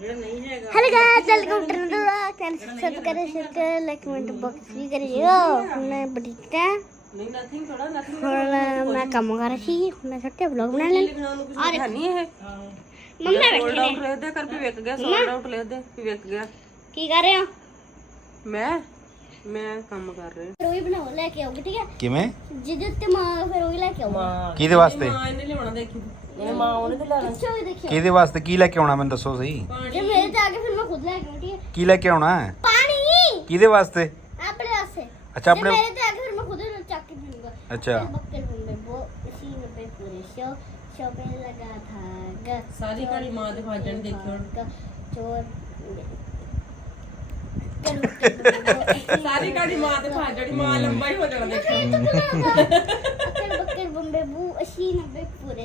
ਜਿਹੜਾ ਨਹੀਂ ਹੈਗਾ hello guys welcome to the channel subscribe करें शेयर करें लाइक कमेंट बॉक्स भी करिएगा मैं बड़ीटा ਨਹੀਂ ਨਥਿੰਗ ਥੋੜਾ ਨਥਿੰਗ और मैं काम कर रही हूं मैं छोटे ब्लॉग बना लें ਲਿਖਣਾ ਨੂੰ ਕੁਝ ਲਿਖਾ ਨਹੀਂ ਇਹ मम्मा ਸੋਲਡ बैठे ਆਊਟ ਲਿਖ ਦੇ ਕਰ ਵੀ ਵਿਕ ਗਿਆ ਸੋਲਡ ਆਊਟ ਲਿਖ ਦੇ ਵੀ ਵਿਕ ਗਿਆ की कर रहे हो ਮੈਂ ਮੈਂ ਕੰਮ ਕਰ ਰਿਹਾ फिर वही बनाओ लेके आओगे ठीक है ਕਿਵੇਂ जिद ते मां फिर वही लेके आओ ਮਾਂ ਕਿਹਦੇ ਵਾਸਤੇ ਮਾਂ ਇਹਨੇ ਲਿਆਉਣਾ ਦੇਖੀ ਇਹਨੇ ਮਾਂ ਉਹਨੇ ਤੇ ਲੈਣਾ अच्छा भी देखियो ਕਿਹਦੇ ਵਾਸਤੇ ਕੀ ਲੈ ਕੇ ਆਉਣਾ ਮੈਨੂੰ ਦੱਸੋ ਸਹੀ जब मेरे से आगे फिर मैं खुद लेके आऊं ठीक है ਕੀ ਲੈ ਕੇ ਆਉਣਾ ਹੈ पानी ਕਿਹਦੇ ਵਾਸਤੇ अपने वास्ते ਅੱਛਾ जब ਆਪਣੇ मेरे से आगे फिर मैं खुद चक के पीऊंगा अच्छा बक्कर में वो इसी में पे पूरे शो शो पे लगा था ग ਸਾਰੀ ਕਹਾਣੀ ਮਾਂ ਦੇ ਫਾਜਣ ਦੇਖਿਓ ग चोर ਸਾਰੀ ਕਹਾਣੀ ਮਾਂ ਦੇ ਫਾਜੜੀ ਮਾਂ ਲੰਬਾ ਹੀ ਹੋ ਜਾਣਾ ਦੇਖਿਓ बक्कर बक्कर बम्बे बू अस्सी नब्बे पूरे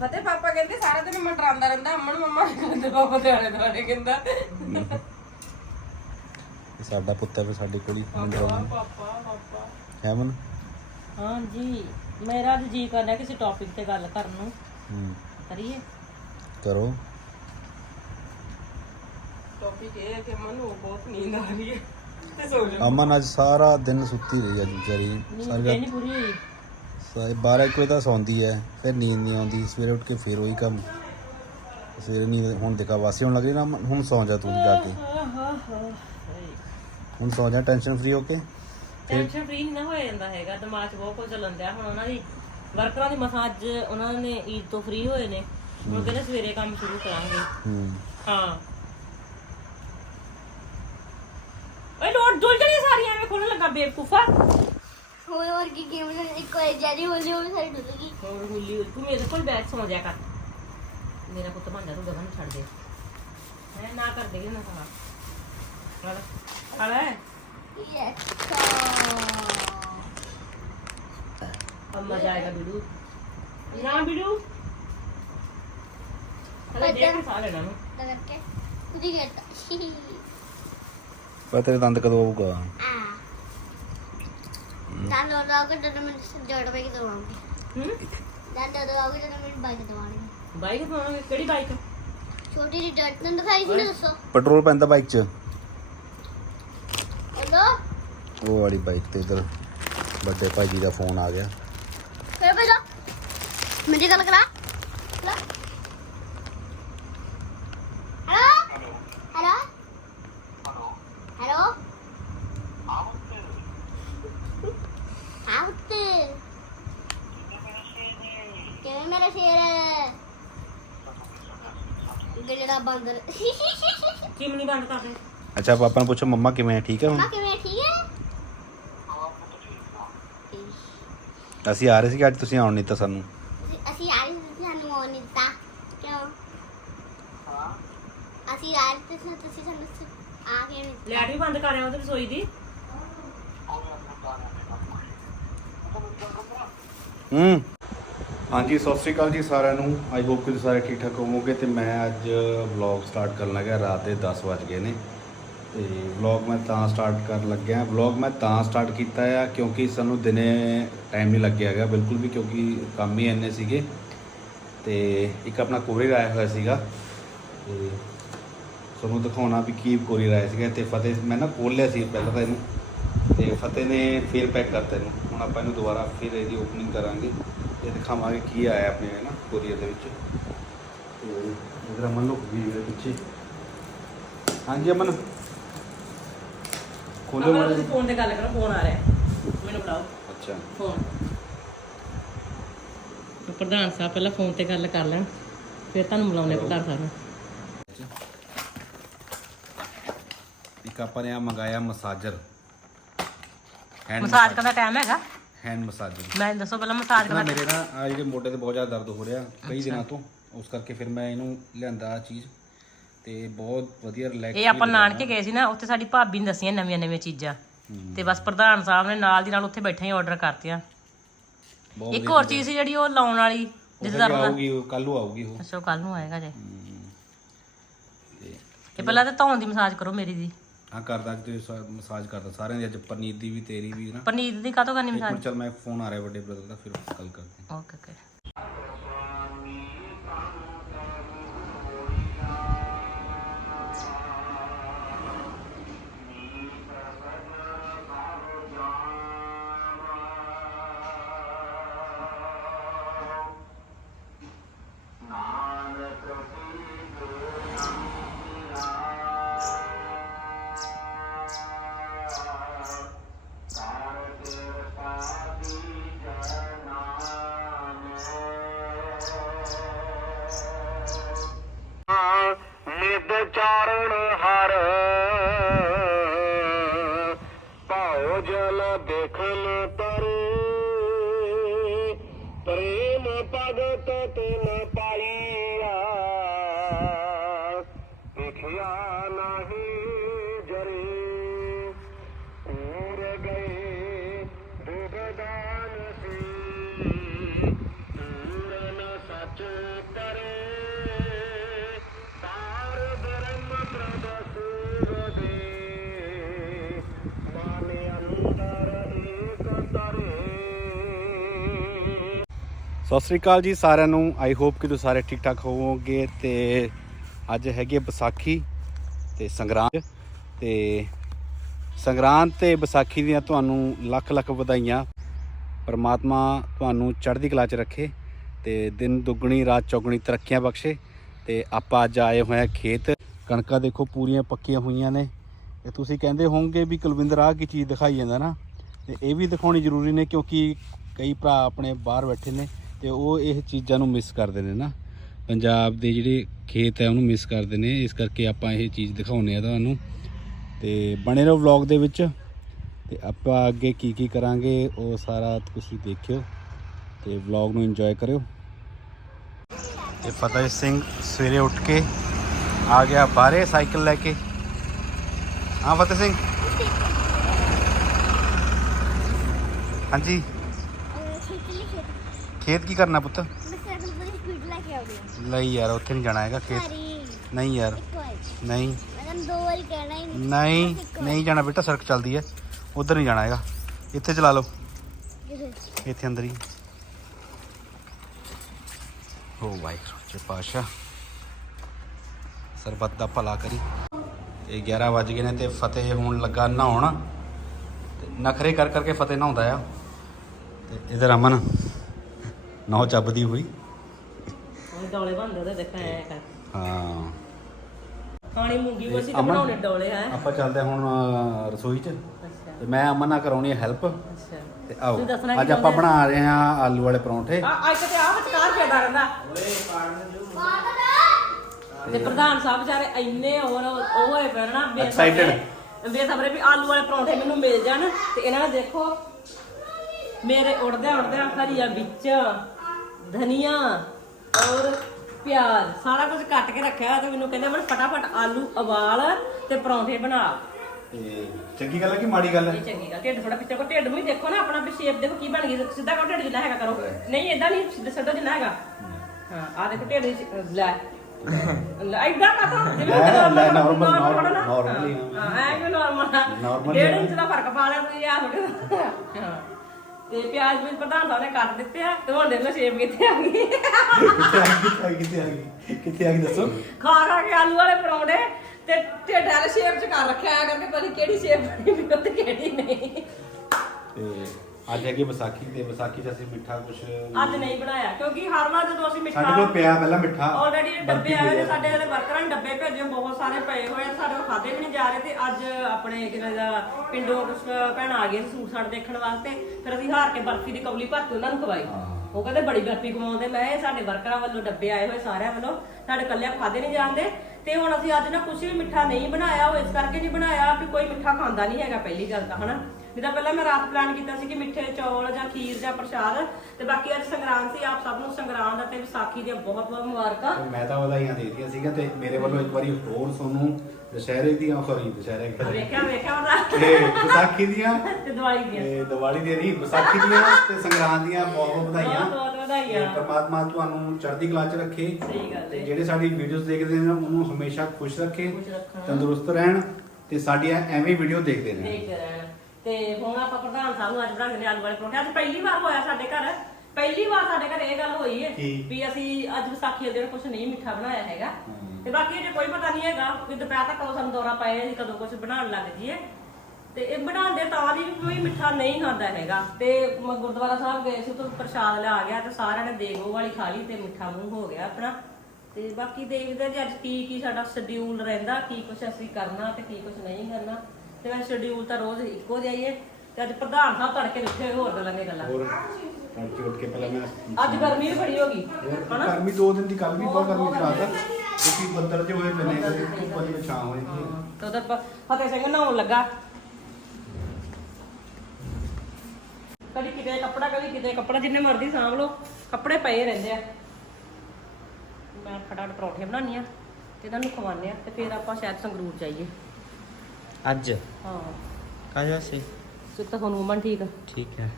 ਫਤਿਹ ਪਾਪਾ ਕਹਿੰਦੇ ਸਾਰਾ ਦਿਨ ਮੰਡਰਾਉਂਦਾ ਰਹਿੰਦਾ ਅਮਨ ਮੰਮਾ ਕਹਿੰਦੇ ਪਾਪਾ ਦੇ ਆਲੇ ਦੁਆਲੇ ਕਹਿੰਦਾ। ਇਹ ਸਾਡਾ ਪੁੱਤ ਹੈ ਵੀ ਸਾਡੀ ਕੁੜੀ ਮੰਦਰੋਂ ਪਾਪਾ ਪਾਪਾ। ਹੈਮਨ ਹਾਂਜੀ ਮੇਰਾ ਅੱਜ ਜੀ ਕਰਨਾ ਕਿਸੇ ਟੌਪਿਕ ਤੇ ਗੱਲ ਕਰਨ ਨੂੰ। ਹੂੰ। ਕਰੀਏ? ਕਰੋ। ਟੌਪਿਕ ਇਹ ਹੈ ਕਿ ਅਮਨ ਨੂੰ ਬਹੁਤ ਨੀਂਦ ਆ ਰਹੀ ਹੈ ਤੇ ਸੋ ਜਾ ਅਮਨ ਅੱਜ ਸਾਰਾ ਦਿਨ ਸੁੱਤੀ ਰਹੀ ਅੱਜ ਵਿਚਾਰੀ ਨੀਂਦ ਸਾਰੀ ਨਹੀਂ ਪੂਰੀ ਹੋਈ। ਰਾਤ 12 ਇੱਕ ਵਜੇ ਤਾਂ ਸੌਂਦੀ ਹੈ ਫਿਰ ਨੀਂਦ ਨਹੀਂ ਆਉਂਦੀ ਸਵੇਰੇ ਉੱਠ ਕੇ ਫਿਰ ਉਹੀ ਕੰਮ। ਸਵੇਰੇ ਨੀਂਦ ਹੁਣ ਦੇਖਾ ਵਾਸੀ ਹੋਣ ਲੱਗ ਰਹੀ ਨਾ ਹੁਣ ਸੌਂ ਜਾ ਤੂੰ ਜਾ ਕੇ। ਹੁਣ ਸੌਂ ਜਾ ਟੈਨਸ਼ਨ ਫ੍ਰੀ ਹੋ ਕੇ। ਟੈਨਸ਼ਨ ਫ੍ਰੀ ਨਹੀਂ ਨਾ ਹੋਇਆ ਜਾਂਦਾ ਹੈਗਾ ਦਿਮਾਗ 'ਚ ਬਹੁਤ ਕੁਝ ਚੱਲਣ ਦਿਆ ਹੁਣ ਉਹਨਾਂ ਦੀ ਵਰਕਰਾਂ ਦੀ ਮਸਾਂ ਅੱਜ ਉਹਨਾਂ ਨੇ ਈਦ ਤੋਂ ਫ੍ਰੀ ਹੋਏ ਨੇ। ਹੁਣ ਕਹਿੰਦੇ ਸਵੇਰੇ ਕੰਮ ਸ਼ੁਰੂ ਕਰਾਂਗੇ। ਹੂੰ। ਹਾਂ। ਓਏ ਲੋਡ ਜੁਲ ਜਣੀ ਸਾਰੀਆਂ ਐਵੇਂ ਖੋਲਣ ਲੱਗਾ ਬੇਵਕੂਫਾ। ਹੋਰ ਹੋਰ ਕੀ ਗੇਮ ਨਾਲ ਇੱਕ ਵਾਰ ਜਿਹੜੀ ਹੋਲੀ ਹੋਲੀ ਸਾਰੀ ਡੁੱਲ ਗਈ। ਹੋਰ ਹੁਲੀ ਹੋਈ। ਤੂੰ ਮੇਰੇ ਕੋਲ ਬੈਠ ਸੌਂ ਜਾ ਕਰ। ਮੇਰਾ ਪੁੱਤ ਭਾਂਡਾ ਤੂੰ ਗਗਨ ਨੂੰ ਛੱਡ ਦੇ। ਹੈ ਨਾ ਕਰ ਦੇ। ਨਾ ਸਾਰਾ ਹਲ ਯੈਸ ਅੰਮਾ ਜਾਏਗਾ ਬਿੜੂ ਨਾ ਬਿੜੂ ਹਲੇ ਦੇਖ ਸਾਲ ਇਹਨਾਂ ਨੂੰ ਤਾਂ ਕਰਕੇ। ਕੁਝ ਗਿਆ ਤਾਂ ਪਤਾ ਤੇਰੇ ਦੰਦ ਕਦੋਂ ਆਊਗਾ। ਆ। ਦਾਦਾ ਉਹ ਆਉਗਾ ਜਦੋਂ ਮੈਂ ਜੜ ਬਾਈਕ ਦਵਾਂਗੀ ਹੂੰ? ਦਾਦਾ ਉਹ ਆਉਗਾ ਜਦੋਂ ਮੈਂ ਬਾਈਕ ਦਵਾਂਗੀ ਬਾਈਕ ਪਾਉਣਗੇ ਕਿਹੜੀ ਬਾਈਕ ਛੋਟੀ ਜਿਹੀ ਡਰਟ ਨੂੰ ਦਿਖਾਈ ਸੀ ਨਾ ਦੱਸੋ। ਪੈਟਰੋਲ ਪੈਂਦਾ ਬਾਈਕ 'ਚ। ਉਹਦਾ ਉਹ ਵਾਲੀ ਬਾਈਕ ਤੇ ਇਧਰ ਵੱਡੇ ਭਾਜੀ ਦਾ ਫੋਨ ਆ ਗਿਆ। ਫਿਰ ਭੇਜੋ। ਮੇਰੀ ਗੱਲ ਕਰਾ। ਮੇਰਾ ਸ਼ੇਰ। ਗਲੜਾ ਬਾਂਦਰ ਚਿਮਨੀ ਬੰਦ ਕਰ ਦੇ ਅੱਛਾ ਪਾਪਾ ਨੂੰ ਪੁੱਛੋ ਮੰਮਾ ਕਿਵੇਂ ਹੈ ਠੀਕ ਹੈ ਹੁਣ? ਮਾਂ ਕਿਵੇਂ ਠੀਕ ਹੈ ਅਸੀਂ ਆ ਰਹੇ ਸੀ ਅੱਜ ਤੁਸੀਂ ਆਉਣ ਨਹੀਂ ਤਾਂ ਸਾਨੂੰ। ਅਸੀਂ- ਅਸੀਂ ਆਏ ਸੀ ਸਾਨੂੰ ਉਹ ਨਹੀਂ ਦਿੱਤਾ। ਕਿਉਂ? ਅਸੀਂ ਆਏ ਤੇ ਤੁਸੀਂ ਸਾਨੂੰ ਸ- ਆ ਕੇ ਨਹੀਂ ਲੈਟ ਵੀ ਬੰਦ ਕਰ ਰਿਹਾ ਉਹਦੀ ਰਸੋਈ ਦੀ। ਹੂੰ। ਹਾਂਜੀ, ਸਤਿ ਸ਼੍ਰੀ ਅਕਾਲ ਜੀ ਸਾਰਿਆਂ ਨੂੰ। ਆਈ ਹੋਪ ਕਿ ਤੁਸੀਂ ਸਾਰੇ ਠੀਕ ਠਾਕ ਹੋਵੋਗੇ ਤੇ ਮੈਂ ਅੱਜ ਵਲੌਗ ਸਟਾਰਟ ਕਰਨ ਲੱਗਾ ਰਾਤ ਦੇ 10 ਵਜ ਗਏ ਨੇ। ਤੇ ਵਲੌਗ ਮੈਂ ਤਾਂ ਸਟਾਰਟ ਕਰਨ ਲੱਗਿਆ। ਵਲੌਗ ਮੈਂ ਤਾਂ ਸਟਾਰਟ ਕੀਤਾ ਆ ਕਿਉਂਕਿ ਸਾਨੂੰ ਦਿਨੇ ਟਾਈਮ ਨਹੀਂ ਲੱਗਿਆ ਹੈਗਾ, ਬਿਲਕੁਲ ਵੀ ਕਿਉਂਕਿ ਕੰਮ ਹੀ ਇੰਨੇ ਸੀਗੇ। ਤੇ ਇੱਕ ਆਪਣਾ ਕੋਰੀਅਰ ਆਇਆ ਹੋਇਆ ਸੀਗਾ। ਤੇ ਤੁਹਾਨੂੰ ਦਿਖਾਉਣਾ ਵੀ ਕੀ ਕੋਰੀਅਰ ਆਇਆ ਸੀਗਾ। ਤੇ ਫਤਿਹ ਮੈਂ ਨਾ ਖੋਲ੍ਹ ਲਿਆ ਸੀ ਪਹਿਲਾਂ ਤਾਂ ਇਹਨੂੰ। ਤੇ ਫਤਿਹ ਨੇ ਫਿਰ ਪੈਕ ਕਰਤਾ ਇਹਨੂੰ। ਹੁਣ ਆਪਾਂ ਇਹਨੂੰ ਦੁਬਾਰਾ ਫਿਰ ਇਹਦੀ ਓਪਨਿੰਗ ਕਰਾਂਗੇ। ਤੇ ਦਿਖਾਵਾਂਗੇ ਕੀ ਆਇਆ ਆਪਣੇ ਨਾ ਕੋਰੀਅਰ ਦੇ ਵਿੱਚ। ਤੇ ਇਧਰ ਅਮਨ ਲੋਕ ਵੀ ਮੇਰੇ ਪਿੱਛੇ। ਹਾਂਜੀ ਅਮਨ। ਖੋਲੋ ਅਗਰ ਫੋਨ ਤੇ ਗੱਲ ਕਰੋ ਫੋਨ ਆ ਰਿਹਾ। ਮੈਨੂੰ ਬੁਲਾਓ। ਅੱਛਾ। ਫੋਨ ਤੇ ਪ੍ਰਧਾਨ ਸਾਹਿਬ ਪਹਿਲਾਂ ਫੋਨ ਤੇ ਗੱਲ ਕਰ ਲੈਣ ਫਿਰ ਤੁਹਾਨੂੰ ਬੁਲਾਉਣੇ ਪ੍ਰਧਾਨ ਸਾਹਿਬ ਨੂੰ। ਇੱਕ ਨੇ ਮੰਗਾਇਆ ਮਸਾਜਰ। ਮਸਾਜ ਕਰਨ ਟਾਈਮ ਹੈਗਾ। ਹੈਂਡ ਮਸਾਜਰ ਮੈਂ ਦੱਸੋ ਪਹਿਲਾਂ ਮਸਾਜ ਨਾ ਕਰਨ। ਮੇਰੇ ਨਾ ਆ ਜਿਹੜੇ ਮੋਢੇ ਤੇ ਬਹੁਤ ਜ਼ਿਆਦਾ ਦਰਦ ਹੋ ਰਿਹਾ ਕਈ ਦਿਨਾਂ ਤੋਂ। ਉਸ ਕਰਕੇ ਫਿਰ ਮੈਂ ਇਹਨੂੰ ਲਿਆਂਦਾ ਆ ਚੀਜ਼ ਤੇ ਬਹੁਤ ਵਧੀਆ ਰਿਲੈਕਸ ਇਹ ਆਪਾਂ ਨਾਨਕੇ ਗਏ ਸੀ ਨਾ ਉੱਥੇ ਸਾਡੀ ਭਾਬੀ ਨੇ ਦੱਸੀਆਂ ਨਵੀਆਂ ਨਵੀਆਂ ਚੀਜ਼ਾਂ। ਤੇ ਬਸ ਪ੍ਰਧਾਨ ਸਾਹਿਬ ਨੇ ਨਾਲ ਦੀ ਨਾਲ ਉੱਥੇ ਬੈਠੇ ਹੀ ਆਰਡਰ ਕਰਤੀਆਂ। ਬਹੁਤ ਇੱਕ ਹੋਰ ਚੀਜ਼ ਸੀ ਜਿਹੜੀ ਉਹ ਲਾਉਣ ਵਾਲੀ ਵਧੀਆ ਆਊਗੀ ਉਹ ਕੱਲ ਨੂੰ ਆਊਗੀ ਉਹ। ਅੱਛਾ ਕੱਲ ਨੂੰ ਆਏਗਾ ਜੇ। ਤੇ ਇਹ ਪਹਿਲਾਂ ਤਾਂ ਧੌਣ ਦੀ ਮਸਾਜ ਕਰੋ ਮੇਰੀ ਦੀ। ਆ ਕਰਦਾ ਤੇ ਮਸਾਜ ਕਰਦਾ ਸਾਰਿਆਂ ਦੀ ਅੱਜ ਪਰਨੀਤ ਦੀ ਵੀ ਤੇਰੀ ਵੀ ਨਾ। ਪਨੀਰ ਦੀ ਕਾਹਤੋਂ ਕਰਨੀ ਇੱਕ ਮਸਾਜ? ਚੱਲ ਮੈਂ ਫੋਨ ਆ ਰਿਹਾ ਵੱਡੇ ਬ੍ਰਦਰ ਦਾ ਫਿਰ ਗੱਲ ਕਰਦੇ ਹਾਂ। ਓਕੇ ਓਕੇ প্রেম পাগত প্রেম পাইয়া দেখিয়া ਸਤਿ ਸ੍ਰੀ ਅਕਾਲ ਜੀ ਸਾਰਿਆਂ ਨੂੰ। ਆਈ ਹੋਪ ਕਿ ਤੁਸੀਂ ਸਾਰੇ ਠੀਕ ਠਾਕ ਹੋਵੋਗੇ ਤੇ ਅੱਜ ਹੈਗੇ ਹੈ ਵਿਸਾਖੀ ਤੇ ਸੰਗਰਾਂਦ। ਤੇ ਸੰਗਰਾਂਦ ਤੇ ਵਿਸਾਖੀ ਦੀਆਂ ਤੁਹਾਨੂੰ ਲੱਖ ਲੱਖ ਵਧਾਈਆਂ। ਪਰਮਾਤਮਾ ਤੁਹਾਨੂੰ ਚੜ੍ਹਦੀ ਕਲਾ 'ਚ ਰੱਖੇ ਤੇ ਦਿਨ ਦੁੱਗਣੀ, ਰਾਤ ਚੌਗਣੀ ਤਰੱਕੀਆਂ ਬਖਸ਼ੇ ਤੇ ਆਪਾਂ ਅੱਜ ਆਏ ਹੋਏ ਹਾਂ ਖੇਤ। ਕਣਕਾਂ ਦੇਖੋ ਪੂਰੀਆਂ ਪੱਕੀਆਂ ਹੋਈਆਂ ਨੇ। ਤੇ ਤੁਸੀਂ ਕਹਿੰਦੇ ਹੋਵੋਗੇ ਵੀ ਕੁਲਵਿੰਦਰ ਆਹ ਕੀ ਚੀਜ਼ ਦਿਖਾਈ ਜਾਂਦਾ ਨਾ। ਤੇ ਇਹ ਵੀ ਦਿਖਾਉਣੀ ਜ਼ਰੂਰੀ ਨੇ ਕਿਉਂਕਿ ਕਈ ਭਰਾ ਆਪਣੇ ਬਾਹਰ ਬੈਠੇ ਨੇ। ਤੇ ਉਹ ਇਹ ਚੀਜ਼ਾਂ ਨੂੰ ਮਿਸ ਕਰਦੇ ਨੇ ਨਾ। ਪੰਜਾਬ ਦੇ ਜਿਹੜੇ ਖੇਤ ਹੈ, ਉਹਨੂੰ ਮਿਸ ਕਰਦੇ ਨੇ। ਇਸ ਕਰਕੇ ਆਪਾਂ ਇਹ ਚੀਜ਼ ਦਿਖਾਉਨੇ ਆ ਤੁਹਾਨੂੰ। ਤੇ ਬਣੇ ਰਹੋ ਵਲੌਗ ਦੇ ਵਿੱਚ। ਤੇ ਆਪਾਂ ਅੱਗੇ ਕੀ ਕੀ ਕਰਾਂਗੇ, ਉਹ ਸਾਰਾ ਤੁਸੀਂ ਦੇਖਿਓ। ਤੇ ਵਲੌਗ ਨੂੰ ਇੰਜੋਏ ਕਰਿਓ। ਤੇ ਫਤਿਹ ਸਿੰਘ ਸਵੇਰੇ ਉੱਠ ਕੇ ਆ ਗਿਆ ਬਾਹਰੇ ਸਾਈਕਲ ਲੈ ਕੇ। ਹਾਂ ਫਤਿਹ ਸਿੰਘ। ਹਾਂਜੀ। ਖੇਤ ਕੀ ਕਰਨਾ ਪੁੱਤ? ਮੈਂ ਸਾਈਕਲ ਪੂਰੀ ਸਪੀਡ ਲੈ ਕੇ ਆਉਂਦੀ ਨਹੀਂ ਯਾਰ ਉੱਥੇ ਨਹੀਂ ਜਾਣਾ ਹੈਗਾ ਖੇਤ। ਸਾਰੀ। ਨਹੀਂ ਯਾਰ। ਇੱਕ ਵਾਰ। ਨਹੀਂ। ਮੈਂ ਦੋ ਵਾਰੀ ਕਹਿਣਾ ਹੀ ਨਹੀਂ। ਨਹੀਂ। ਨਹੀਂ ਜਾਣਾ ਬੇਟਾ ਸੜਕ ਚੱਲਦੀ ਹੈ। ਉਧਰ ਨਹੀਂ ਜਾਣਾ ਹੈਗਾ। ਇੱਥੇ ਚਲਾ ਲਓ। ਇੱਥੇ ਅੰਦਰ ਹੀ। ਹੋ ਵਾਹਿਗੁਰੂ ਜੀ ਪਾਸ਼ਾ ਸਰਬੱਤ ਦਾ ਭਲਾ ਕਰੀ। ਤੇ 11 ਵੱਜ ਗਏ ਨੇ ਤੇ ਫਤਿਹ ਹੁਣ ਲੱਗਾ ਨਹਾਉਣ। ਤੇ ਨਖਰੇ ਕਰ ਕਰਕੇ ਫਤਿਹ ਨਹਾਉਂਦਾ ਆ। ਤੇ ਇਧਰ ਅਮਨ। ਨਹੁੰ ਚੱਬਦੀ ਹੋਈ। ਉਹ ਡੋਲੇ ਬਣਦੇ ਉਹਦੇ ਦੇਖ ਐ ਕਰ। ਹਾਂ। ਖਾਣੀ ਮੂੰਗੀ ਬਸੀ ਤੇ ਅਮਨ? ਬਣਾਉਣੇ ਡੋਲੇ ਹੈ? ਆਪਾਂ ਚੱਲਦੇ ਹਾਂ ਹੁਣ ਰਸੋਈ 'ਚ। ਅੱਛਾ। ਤੇ ਮੈਂ ਅਮਨ ਨਾਲ ਕਰਾਉਣੀ ਹੈ ਹੈਲਪ ਅੱਛਾ। ਤੇ ਆਓ। ਤੁਸੀਂ ਦੱਸਣਾ ਕੀ ਅੱਜ ਆਪਾਂ ਚਾਹੁੰਦੇ ਬਣਾ ਰਹੇ ਹਾਂ ਆਲੂ ਵਾਲੇ ਪਰੌਂਠੇ। ਆ ਅੱਜ ਤੇ ਆ ਵਿਚਕਾਰ ਪਿਆ ਰਹਿੰਦਾ। ਤੇ ਪ੍ਰਧਾਨ ਸਾਹਿਬ ਵਿਚਾਰੇ ਇੰਨੇ ਹੋਰ ਉਹ ਹੋਏ ਪਏ ਨਾ Excited. ਬੇਸਬਰੇ ਵੀ ਆਲੂ ਵਾਲੇ ਪਰੌਂਠੇ ਮੈਨੂੰ ਮਿਲ ਜਾਣ। ਤੇ ਇਹਨਾਂ ਨੇ ਦੇਖੋ ਮੇਰੇ ਉੜਦੇ ਉੜਦੇ ਹਰੀਆ ਵਿੱਚ ਧਨੀਆ ਔਰ ਪਿਆਜ਼ ਸਾਰਾ ਕੁਝ ਕੱਟ ਕੇ ਰੱਖਿਆ ਹੋਇਆ ਤੇ ਮੈਨੂੰ ਕਹਿੰਦੇ ਮਨ ਫਟਾਫਟ ਆਲੂ ਉਬਾਲ ਤੇ ਪਰੌਂਠੇ ਬਣਾ। ਤੇ ਚੰਗੀ ਗੱਲ ਹੈ ਕਿ ਮਾੜੀ ਗੱਲ ਇਹ ਹੈ ਚੰਗੀ ਗੱਲ ਢਿੱਡ ਥੋੜਾ ਪਿੱਛੇ ਕੋ ਢਿੱਡ ਨੂੰ ਵੀ ਦੇਖੋ ਨਾ ਆਪਣਾ ਸ਼ੇਪ ਦੇਖੋ ਕੀ ਬਣ ਗਈ ਸਿੱਧਾ ਕਰੋ ਢਿੱਡ ਜਿੰਨਾ ਹੈਗਾ ਕਰੋ। ਨਹੀਂ ਇਦਾਂ ਨਹੀਂ ਸਿੱਧਾ ਸਿੱਧਾ ਜਿੰਨਾ ਹੈਗਾ। ਹਾਂ। ਆ ਦੇਖੋ ਢਿੱਡ ਵਿੱਚ ਲੈ। ਲੈ ਇਦਾਂ ਕਾ ਜਿਵੇਂ ਲੈ, ਲੈ, normal- normal, normal ਨਾ। ਹੀ, ਹਾਂ। ਹਾਂ ਐ ਕਿ ਨਾਰਮਲ Normal ਡੇਢ ਹੀ ਇੰਚ ਦਾ ਫ਼ਰਕ ਪਾ ਲਿਆ ਤੁਸੀਂ ਆ ਥੋੜੇ ਹਾਂ। ਤੇ ਪਿਆਜ਼ ਵੀ ਪ੍ਰਧਾਨ ਸਾਹਿਬ ਨੇ ਕੱਟ ਦਿੱਤੇ ਆ ਤੇ ਹੁਣ ਦੇਖ ਸ਼ੇਪ ਕਿੱਥੇ ਆ ਗਈ। ਕਿੱਥੇ ਆ ਗਈ ਕਿੱਥੇ ਆ ਗਈ ਕਿੱਥੇ ਆ ਗਈ ਦੱਸੋ। ਖਾ ਖਾ ਕੇ ਆਲੂ ਵਾਲੇ ਪਰੌਂਠੇ ਤੇ ਢਿੱਡ ਵਾਲੇ ਸ਼ੇਪ ਚ ਕਰ ਰੱਖਿਆ ਆ ਕਰਕੇ ਪਤਾ ਕਿਹੜੀ ਸ਼ੇਪ ਬਣੀ ਤੇ ਕਿਹੜੀ ਨਹੀਂ। ਤੇ ਅੱਜ ਹੈਗੀ ਵਿਸਾਖੀ ਤੇ ਵਿਸਾਖੀ 'ਚ ਅਸੀਂ ਮਿੱਠਾ ਕੁਝ ਅੱਜ ਨਹੀਂ ਬਣਾਇਆ ਕਿਉਂਕਿ ਹਰ ਵਾਰ ਜਦੋਂ ਅਸੀਂ ਮਿੱਠਾ ਸਾਡੇ ਕੋਲ ਪਿਆ ਪਹਿਲਾਂ ਮਿੱਠਾ ਆਲਰੇਡੀ ਡੱਬੇ ਆਏ ਨੇ। ਸਾਡੇ ਜਿਹੜੇ ਵਰਕਰਾਂ ਨੇ ਡੱਬੇ ਭੇਜੇ ਬਹੁਤ ਸਾਰੇ ਪਏ ਹੋਏ ਆ ਸਾਡੇ ਕੋਲ ਖਾਦੇ ਵੀ ਨਹੀਂ ਜਾ ਰਹੇ ਤੇ ਅੱਜ ਆਪਣੇ ਕਿਹਨਾਂ ਦਾ ਪਿੰਡੋਂ ਕੁਝ ਭੈਣਾਂ ਆ ਗਏ ਸੂਟ ਸਾਟ ਦੇਖਣ ਵਾਸਤੇ ਫਿਰ ਅਸੀਂ ਹਾਰ ਕੇ ਬਰਫੀ ਦੀ ਕੌਲੀ ਭਰ ਕੇ ਉਹਨਾਂ ਨੂੰ ਖਵਾਈ। ਉਹ ਕਹਿੰਦੇ ਬੜੀ ਬਰਫੀ ਖਵਾਉਂਦੇ ਮੈਂ ਇਹ ਸਾਡੇ ਵਰਕਰਾਂ ਵੱਲੋਂ ਡੱਬੇ ਆਏ ਹੋਏ ਸਾਰਿਆਂ ਵੱਲੋਂ ਸਾਡੇ ਕੱਲਿਆਂ ਖਾਦੇ ਨਹੀਂ ਜਾਂਦੇ ਤੇ ਹੁਣ ਅਸੀਂ ਅੱਜ ਨਾ ਕੁਝ ਵੀ ਮਿੱਠਾ ਨਹੀਂ ਬਣਾਇਆ ਉਹ ਇਸ ਕਰਕੇ ਨਹੀਂ ਬਣਾਇਆ ਵੀ ਕੋਈ ਮਿੱਠਾ ਖਾਂਦਾ ਨਹੀਂ ਹੈਗਾ ਪਹਿਲੀ ਗੱਲ ਤਾਂ ਹਨਾ ਜਿੱਦਾਂ ਪਹਿਲਾਂ ਮੈਂ ਰਾਤ ਪਲਾਨ ਕੀਤਾ ਸੀ ਕਿ ਮਿੱਠੇ ਚੌਲ ਜਾਂ ਖੀਰ ਜਾਂ ਪ੍ਰਸ਼ਾਦ ਤੇ ਬਾਕੀ ਅੱਜ ਸੰਗਰਾਂਦ ਸੀ ਆਪ ਸਭ ਨੂੰ ਸੰਗਰਾਂਦ ਅਤੇ ਵਿਸਾਖੀ ਦੀਆਂ ਬਹੁਤ ਬਹੁਤ ਮੁਬਾਰਕਾਂ। ਤੇ ਮੈਂ ਤਾਂ ਵਧਾਈਆਂ ਦੇ ਦਿੱਤੀਆਂ ਸੀਗਾ ਤੇ ਮੇਰੇ ਵੱਲੋਂ ਇੱਕ ਵਾਰੀ ਹੋਰ ਤੁਹਾਨੂੰ ਦੁਸ਼ਹਿਰੇ ਦੀਆਂ ਸੌਰੀ ਦੁਸ਼ਹਿਰੇ ਦੀਆਂ। ਵੇਖਿਆ ਵੇਖਿਆ ਉਹਦਾ। ਤੇ ਵਿਸਾਖੀ ਦੀਆਂ ਤੇ ਦਵਾਈ ਦੀਆਂ। ਤੇ ਦੀਵਾਲੀ ਦੀਆਂ ਨਹੀਂ ਵਿਸਾਖੀ ਦੀਆਂ ਤੇ ਸੰਗਰਾਂਦ ਦੀਆਂ ਬਹੁਤ ਬਹੁਤ ਵਧਾਈਆਂ। ਬਹੁਤ ਵਧਾਈਆਂ। ਪਰਮਾਤਮਾ ਤੁਹਾਨੂੰ ਚੜ੍ਹਦੀ ਕਲਾ 'ਚ ਰੱਖੇ। ਸਹੀ ਗੱਲ ਤੇ ਹੈ ਜਿਹੜੇ ਸਾਡੀ ਵੀਡੀਓਜ਼ ਦੇਖਦੇ ਨੇ ਉਹਨੂੰ ਹਮੇਸ਼ਾ ਖੁਸ਼ ਰੱਖੇ ਖੁਸ਼ ਰੱਖਣ। ਤੰਦਰੁਸਤ ਰਹਿਣ ਤੇ ਸਾਡੀਆਂ ਐਵੇਂ ਵੀਡੀਓ ਦੇਖਦੇ ਰਹਿਣ। ਤੇ ਹੁਣ ਆਪਾਂ ਪ੍ਰਧਾਨ ਸਾਹਿਬ ਨੂੰ ਅੱਜ ਬਣਾਉਂਦੇ ਨੇ ਆਲੂ ਵਾਲੇ ਪਰੌਂਠੇ। ਅੱਜ ਪਹਿਲੀ ਵਾਰ ਹੋਇਆ ਸਾਡੇ ਘਰ। ਪਹਿਲੀ ਵਾਰ ਸਾਡੇ ਘਰ ਇਹ ਗੱਲ ਹੋਈ ਹੈ ਕੀ? ਵੀ ਅਸੀਂ ਅੱਜ ਵਿਸਾਖੀ ਵਾਲੇ ਦਿਨ ਕੁਝ ਨਹੀਂ ਮਿੱਠਾ ਬਣਾਇਆ ਹੈਗਾ। ਤੇ ਬਾਕੀ ਜੇ ਕੋਈ ਪਤਾ ਨਹੀਂ ਹੈਗਾ ਵੀ ਦੁਪਹਿਰ ਤੱਕ ਕਦੋਂ ਸਾਨੂੰ ਦੌਰਾ ਪਏ ਅਸੀਂ ਕਦੋਂ ਕੁਝ ਬਣਾਉਣ ਲੱਗ ਜਾਈਏ। ਤੇ ਇਹ ਬਣਾਉਂਦੇ ਤਾਂ ਵੀ ਕੋਈ ਮਿੱਠਾ ਨਹੀਂ ਖਾਂਦਾ ਹੈਗਾ। ਤੇ ਮ- ਗੁਰਦੁਆਰਾ ਸਾਹਿਬ ਗਏ ਸੀ ਤੋਂ ਪ੍ਰਸ਼ਾਦ ਲਿਆ ਗਿਆ ਤੇ ਸਾਰਿਆਂ ਨੇ ਦੇਗੋ ਵਾਲੀ ਖਾ ਲਈ ਤੇ ਮਿੱਠਾ ਮੂੰਹ ਹੋ ਗਿਆ ਆਪਣਾ। ਤੇ ਬਾਕੀ ਦੇਖਦੇ ਜੀ ਅੱਜ ਕੀ ਕੀ ਸਾਡਾ ਸ਼ਡਿਊਲ ਰਹਿੰਦਾ ਕੀ ਕੁਝ ਅਸੀਂ ਕਰਨਾ ਤੇ ਕੀ ਕੁਝ ਨਹੀਂ ਕਰਨਾ। ਤੇ ਮੈਂ ਸ਼ਡਿਊਲ ਤਾਂ ਰੋਜ਼ ਇੱਕੋ ਜਿਹਾ ਹੀ ਹੈ ਤੇ ਅੱਜ ਪ੍ਰਧਾਨ ਸਾਹਿਬ ਤੜਕੇ ਉੱਠੇ ਹੋਰ ਗੱਲਾਂ ਗੱਲਾਂ। ਹੋਰ ਤੜਕੇ ਉੱਠ ਕੇ ਪਹਿਲਾਂ ਮੈਂ ਅੱਜ ਗਰਮੀ ਵੀ ਬੜੀ ਹੋ ਗਈ ਹਨਾ? ਗਰਮੀ ਦੋ ਦਿਨ ਦੀ ਕੱਲ ਵੀ ਬਹੁਤ ਗਰਮੀ ਹੈ ਕਿਉਂਕਿ ਬੱਦਲ ਜਿਹੇ ਹੋਏ ਨੇ ਕਦੇ ਧੁੱਪ ਦੀ ਛਾਂ ਹੋਈ। ਤੇ ਉਧਰ ਫਤਿਹ ਸਿੰਘ ਨਹਾਉਣ ਲੱਗਾ। ਕਦੀ ਕਿਤੇ ਕੱਪੜਾ ਕਦੀ ਕਿਤੇ ਕੱਪੜਾ ਜਿੰਨੇ ਮਰਜ਼ੀ ਸਾਂਭ ਲਓ ਕੱਪੜੇ ਪਏ ਰਹਿੰਦੇ ਆ। ਮੈਂ ਫਟਾਫਟ ਪਰੌਂਠੇ ਬਣਾਉਣੀ ਆ ਤੇ ਇਹਨਾਂ ਨੂੰ ਖਵਾਉਂਦੇ ਆ ਤੇ ਫਿਰ ਆਪਾਂ ਸ਼ਾਇਦ ਸੰਗਰੂਰ ਜਾਈਏ। ਅੱਜ? ਹਾਂ। ਕਾਜ ਵਾਸਤੇ? ਸੁੱਤ ਤੁਹਾਨੂੰ ਮਨ ਠੀਕ ਆ। ਠੀਕ ਹੈ।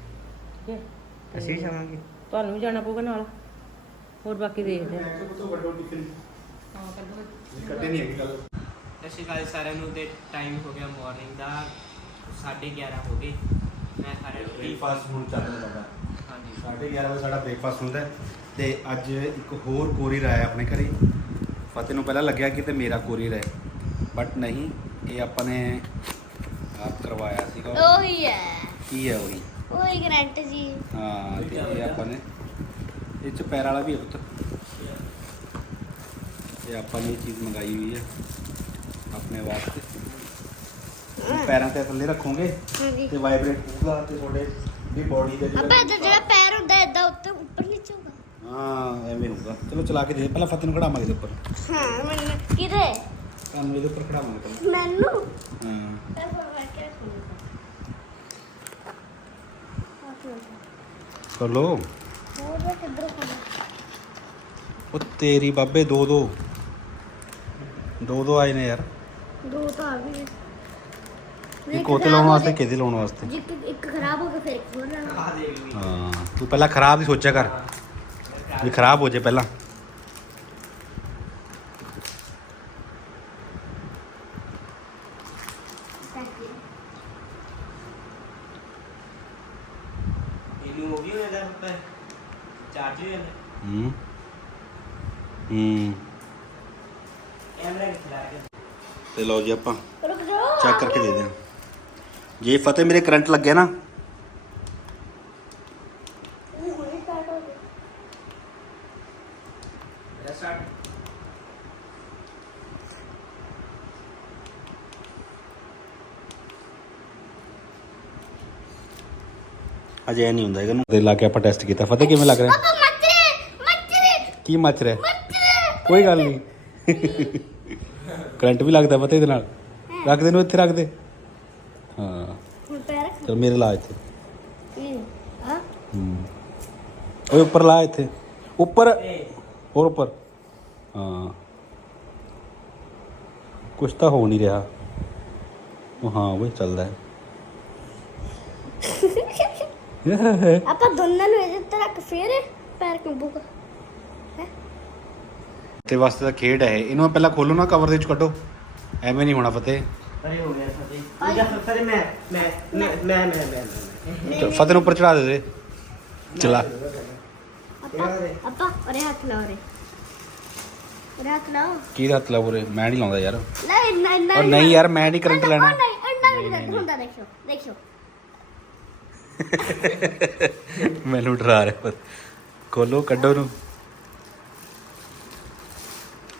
ਠੀਕ ਹੈ। ਅਸੀਂ ਵੀ ਜਾਵਾਂਗੇ। ਤੁਹਾਨੂੰ ਵੀ ਜਾਣਾ ਪਊਗਾ ਨਾਲ। ਹੋਰ ਬਾਕੀ ਦੇਖਦੇ ਆ। ਹਾਂ ਕੱਢੋ ਕੱਢੇ ਨਹੀਂ ਹੈਗੀ ਗੱਲ ਸਤਿ ਸ਼੍ਰੀ ਅਕਾਲ ਸਾਰਿਆਂ ਨੂੰ ਤੇ ਟਾਈਮ ਹੋ ਗਿਆ ਮਾਰਨਿੰਗ ਦਾ 11:30 ਹੋ ਗਏ। ਮੈਂ ਸਾਰਿਆਂ ਨੂੰ ਬ੍ਰੇਕਫਾਸਟ ਹੁਣ ਚੱਲ ਰਿਹਾ ਹਾਂਜੀ। 11:30 ਵਜੇ ਸਾਡਾ ਬ੍ਰੇਕਫਾਸਟ ਹੁੰਦਾ ਹੈ। ਤੇ ਅੱਜ ਇੱਕ ਹੋਰ ਕੋਰੀਅਰ ਆਇਆ ਆਪਣੇ ਘਰੇ। ਫਤਿਹ ਨੂੰ ਪਹਿਲਾਂ ਲੱਗਿਆ ਕਿ ਤੇ ਮੇਰਾ ਕੋਰੀਅਰ ਹੈ। ਬਟ ਨਹੀਂ ਇਹ ਆਪਾਂ ਨੇ ਆਪ ਕਰਵਾਇਆ ਸੀਗਾ। ਉਹੀ ਹੈ। ਕੀ ਹੈ ਉਹੀ? ਉਹੀ ਗਰੰਟ ਜੀ। ਹਾਂ ਤੇ ਇਹ ਆਪਾਂ ਨੇ ਇਹ ਚ ਪੈਰ ਵਾਲਾ ਵੀ ਹੈ ਪੁੱਤ। ਇਹ ਆਪਾਂ ਨੇ ਇਹ ਚੀਜ਼ ਮੰਗਾਈ ਹੋਈ ਹੈ ਆਪਣੇ ਵਾਸਤੇ। ਪੈਰਾਂ ਤੇ ਥੱਲੇ ਰੱਖੋਗੇ ਤੇ ਵਾਈਬ੍ਰੇਟ ਹੋਊਗਾ ਤੇ ਤੁਹਾਡੇ ਵੀ ਬੋਡੀ ਦੇ ਅੱਬਾ ਇੱਧਰ ਜਿਹੜਾ ਪੈਰ ਹੁੰਦਾ ਏਦਾਂ ਉੱਤੇ ਉੱਪਰ ਨੀਚੇ ਹੋਗਾ ਹਾਂ ਐਵੇਂ ਹੋਊਗਾ। ਚਲੋ ਚਲਾ ਕੇ ਦੇ ਪਹਿਲਾਂ ਫਤਿਹ ਨੂੰ ਇਹਦੇ ਉੱਪਰ। ਹਾਂ ਮੈਨੂੰ ਕਿਹਦੇ? ਤੁਹਾਨੂੰ ਇਹਦੇ ਉੱਪਰ ਖੜਾਵਾਂਗੇ ਪਹਿਲਾਂ। ਮੈਨੂੰ? ਹਾਂ। ਚਲੋ ਉਹਦਾ ਕਿੱਧਰ ਖਾਣਾ ਉਹ ਤੇਰੀ ਬਾਬੇ ਦੋ ਦੋ। ਦੋ ਦੋ ਆਏ ਨੇ ਯਾਰ। ਦੋ ਤਾਂ ਆ ਵੀ ਇੱਕ ਕੋਤੇ ਲਾਉਣ ਵਾਸਤੇ ਕਿਹਦੇ ਲਾਉਣ ਵਾਸਤੇ? ਇੱਕ ਇੱਕ ਖਰਾਬ ਹੋ ਗਿਆ ਫਿਰ ਇੱਕ ਹੋਰ ਲੈਣਾ ਆ ਦੇਖ ਲਈ। ਹਾਂ ਤੂੰ ਪਹਿਲਾਂ ਖਰਾਬ ਦੀ ਸੋਚਿਆ ਕਰ। ਵੀ ਖਰਾਬ ਹੋ ਜੇ ਪਹਿਲਾਂ ਇਹਨੂੰ ਉਹ ਵੀ ਹੋ ਜਾਂਦਾ ਉੱਪਰ ਚਾਰਜ ਹੋ ਜਾਂਦਾ ਹੂੰ। ਹੂੰ। ਕੈਮਰਾ ਕਿੱਥੇ ਲਾ ਗਿਆ ਤੇ ਲਓ ਜੀ ਆਪਾਂ ਰੁਕ ਜਾਓ। ਚੈੱਕ ਕਰਕੇ ਦੇ ਦਿਆਂ ਜੇ ਫਤਿਹ ਮੇਰੇ ਕਰੰਟ ਲੱਗਿਆ ਨਾ ਹੁਣੇ ਸਟਾਰਟ ਹੋ ਗਿਆ ਸਟਾਰਟ ਅਜੇ ਇਹ ਨਹੀਂ ਹੁੰਦਾ ਇਹਨੂੰ ਦੇ ਲਾ ਕੇ ਆਪਾਂ ਟੈਸਟ ਕੀਤਾ। ਫਤਿਹ ਕਿਵੇਂ ਲੱਗ ਰਿਹਾ? ਪਾਪਾ ਮੱਛਰੀ ਕੀ ਮੱਚ ਰਿਹਾ? ਕੋਈ ਗੱਲ ਨਹੀਂ। ਕਰੰਟ ਵੀ ਲੱਗਦਾ ਫਤਿਹ ਇਹਦੇ ਨਾਲ। ਰੱਖ ਦੇ ਨੂੰ ਇੱਥੇ ਰੱਖ ਦੇ ਹਾਂ ਚਲ ਮੇਰੇ ਲਾ ਇੱਥੇ। ਹਾਂ। ਹੂੰ। ਓਏ ਉੱਪਰ ਲਾ ਇੱਥੇ। ਉੱਪਰ। ਹੋਰ ਉੱਪਰ। ਹਾਂ। ਕੁਛ ਤਾਂ ਹੋ ਨਹੀਂ ਰਿਹਾ। ਉਹ ਹਾਂ ਓਏ ਚੱਲਦਾ ਹੈ। ਆਪਾਂ ਦੋਨਾਂ ਨੂੰ ਇਹਦੇ ਉੱਤੇ ਰੱਖ ਫੇਰ ਪੈਰ ਕੰਬੂਗਾ। ਤੇ ਵਾਸਤੇ ਤਾਂ ਖੇਡ ਹੈ ਇਹ। ਇਹਨੂੰ ਪਹਿਲਾਂ ਖੋਲੋ ਨਾ ਕਵਰ ਦੇ ਵਿੱਚ ਕੱਢੋ। ਐਵੇਂ ਨਹੀਂ ਹੋਣਾ ਫਤਿਹ। ਅਰੇ ਹੋ ਗਿਆ ਫਤਿਹ। ਉਹ ਜਾ ਫਤਿਹ ਮੈਂ ਮੈਂ ਮੈਂ ਮੈਂ ਮੈਂ ਮੈਂ ਚਲ ਫਤਿਹ ਨੂੰ ਉੱਪਰ ਚੜਾ ਦੇ ਦੇ। ਚਲਾ। ਆਪਾਂ ਆਪਾਂ ਅਰੇ ਹੱਥ ਲਾਓ ਰੇ ਅਰੇ ਹੱਥ ਲਾਓ। ਕੀ ਹੱਥ ਲਾ ਬੁਰੇ ਮੈਂ ਨਹੀਂ ਲਾਉਂਦਾ ਯਾਰ। ਨਹੀਂ ਯਾਰ ਮੈਂ ਨਹੀਂ ਕਰੰਟ ਲੈਣਾ। ਨਹੀਂ ਇੰਨਾ ਵੀ ਨਹੀਂ। ਹੁੰਦਾ ਦੇਖਿਓ ਦੇਖਿਓ। ਮੈਨੂੰ ਡਰਾ ਰਿਹਾ ਪਰ ਖੋਲੋ ਕੱਢੋ ਨੂੰ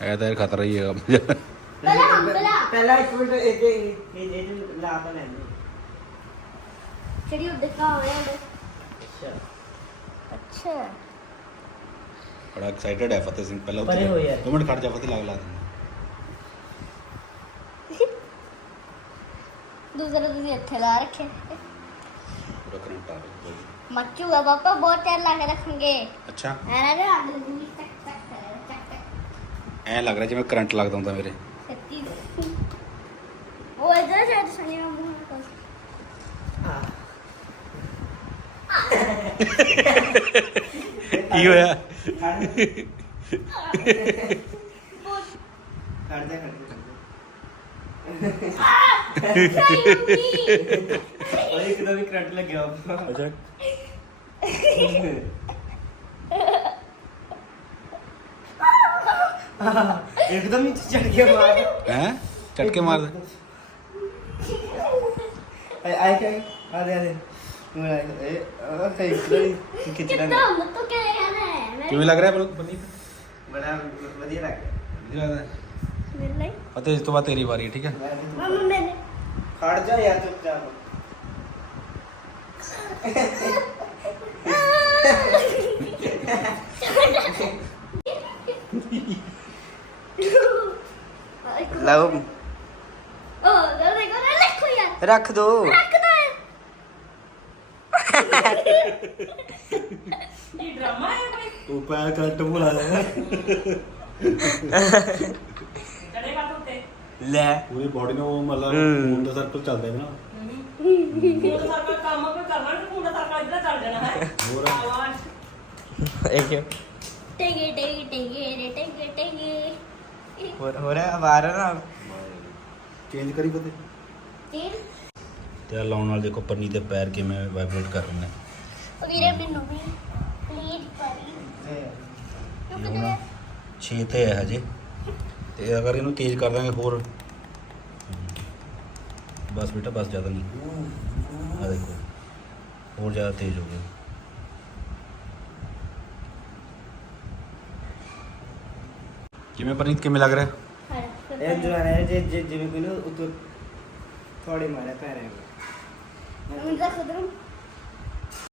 ਇਹ ਤਾਂ ਖਤਰਾ ਹੀ ਹੈ ਪਹਿਲਾਂ ਹਮ ਪਹਿਲਾਂ ਪਹਿਲਾਂ ਇੱਕ ਮਿੰਟ ਇਹ ਇਹ ਇਹ ਇਹ ਲਾ ਤਾਂ ਲੈਂਦੇ ਜਿਹੜੀ ਉੱਤੇ ਕਾ ਹੋਇਆ ਅੱਛਾ। ਅੱਛਾ। ਬੜਾ ਐਕਸਾਈਟਡ ਹੈ ਫਤਿਹ ਸਿੰਘ ਪਹਿਲਾਂ ਪਰੇ ਹੋ ਯਾਰ। ਦੋ ਮਿੰਟ ਖੜ ਜਾ ਫਤਿਹ ਲੱਗ ਲਾ ਦਿੰਦਾ ਦੂਸਰਾ ਤੁਸੀਂ ਇੱਥੇ ਲਾ ਰੱਖਿਆ। ਪੂਰਾ ਕਰੰਟ ਆ ਰਿਹਾ ਮੱਚੂਗਾ ਪਾਪਾ ਬਹੁਤ ਟਾਈਮ ਲਾ ਕੇ ਰੱਖਾਂਗੇ ਅੱਛਾ ਐਨਾ ਦੇ ਅੱਗ ਲੱਗੂਗੀ ਟਕ ਟਕ ਟਕ ਟਕ ਐ ਲੱਗ ਰਿਹਾ ਜਿਵੇਂ ਕਰੰਟ ਲੱਗਦਾ ਹੁੰਦਾ ਮੇਰੇ ਉਹ ਇਧਰ ਜਾ ਸੁਣੀ ਮੈਂ ਮੂੰਹ ਕੋਲ ਕੀ ਹੋਇਆ ਕਰ ਦੇ ਕਰ ਸਾਈ ਮੰਮੀ ਉਹ ਇੱਕਦਮ ਹੀ ਕਰੰਟ ਲੱਗਿਆ ਅੱਛਾ। ਇੱਕਦਮ ਹੀ ਚੜ ਗਿਆ ਮਾਰ। ਹੈ? ਝਟਕੇ ਮਾਰਦਾ ਆਏ ਆਏ ਆਏ ਆ ਦੇ ਆ ਦੇ। ਮੈਂ ਇਹ ਆ ਇੱਕਦਮ ਹੀ ਖਿੱਚਦਾ ਕਿੱਦਾਂ ਮਤ ਤੂੰ ਕਿਹੜੇ ਖਾਣਾ ਹੈ? ਕਿਵੇਂ ਲੱਗ ਰਿਹਾ ਪਨੀਤ ਬੜਾ ਵਧੀਆ ਲੱਗ ਵਧੀਆ ਲੱਗਦਾ ਮੇਰੇ ਲਈ ਫਤਿਹ ਇਸ ਤੋਂ ਬਾਅਦ ਤੇਰੀ ਵਾਰੀ ਹੈ, ਠੀਕ ਹੈ ਰਿਹਾ ਮਮਾ ਮੈਨੇ ਖੜ ਜਾ ਯਾਰ ਚੁੱਪਚਾਪ ਲਓ ਉਹ ਦਰ ਦੇਖੋ ਨਾ ਲਿਖੋ ਯਾਰ ਰੱਖ ਦੋ ਰੱਖਦਾ ਹੈ ਇਹ ਡਰਾਮਾ ਹੈ ਕੋਈ ਤੂੰ ਪੈਰ ਕਰੰਟ ਭੁਲਾ ਲੈ ਚੜੇਗਾ ਤੂੰ ਤੇ ਲੈ। ਪੂਰੀ ਬਾਡੀ ਨੂੰ ਮਤਲਬ। ਖੂਨ ਦਾ ਸਰਕਲ ਚੱਲਦਾ ਹੈ ਨਾ। ਤਾਂ ਕੋਈ ਕੰਮ ਕੋਈ ਕਰਨਾ ਤੇ ਮੁੰਡਾ ਤਾਂ ਇੱਧਰ ਚੱਲ ਜਾਣਾ ਹੈ। ਹੋਰ। ਆਵਾਜ਼ ਇੱਕ ਟੇਗੇ ਟੇਗੇ ਟੇਗੇ ਰੇ ਟੇਗੇ ਟੇਗੇ। ਹੋਰ ਹੋ ਰਿਹਾ ਆਵਾਜ਼ ਨਾ। ਚੇਂਜ ਕਰੀ ਤੀਰ ਤੇ ਆਹ ਲਾਉਣ ਨਾਲ ਦੇਖੋ ਪੰਨੀ ਦੇ ਪੈਰ ਕਿਵੇਂ ਵਾਈਬ੍ਰੇਟ ਕਰ ਰਹੇ ਨੇ। ਵੀਰੇ ਮੈਨੂੰ ਵੀ ਪਲੀਜ਼ ਕਰੀ। ਤੂੰ ਕਿੱਥੇ ਗਿਆ 6 ਤੇ ਹੈ ਹਜੇ। ਤੇ ਅਗਰ ਇਹਨੂੰ ਤੇਜ਼ ਕਰ ਦਾਂਗੇ ਹੋਰ ਬਸ ਬੇਟਾ ਬਸ ਜ਼ਿਆਦਾ ਨਹੀਂ ਆ ਦੇਖੋ ਹੋਰ ਜ਼ਿਆਦਾ ਤੇਜ਼ ਹੋ ਗਿਆ ਕਿਵੇਂ ਪਰਨੀਤ ਕਿਵੇਂ ਲੱਗ ਰਿਹਾ ਖੜ ਇਹ ਜੋ ਹੈ ਜੇ ਜੇ ਜਿਵੇਂ ਕੋਈ ਨਾ ਉਤੋਂ ਥੋੜੇ ਮਾਰਿਆ ਪੈ ਰਿਹਾ ਮੈਂ ਰੱਖ ਦੂੰ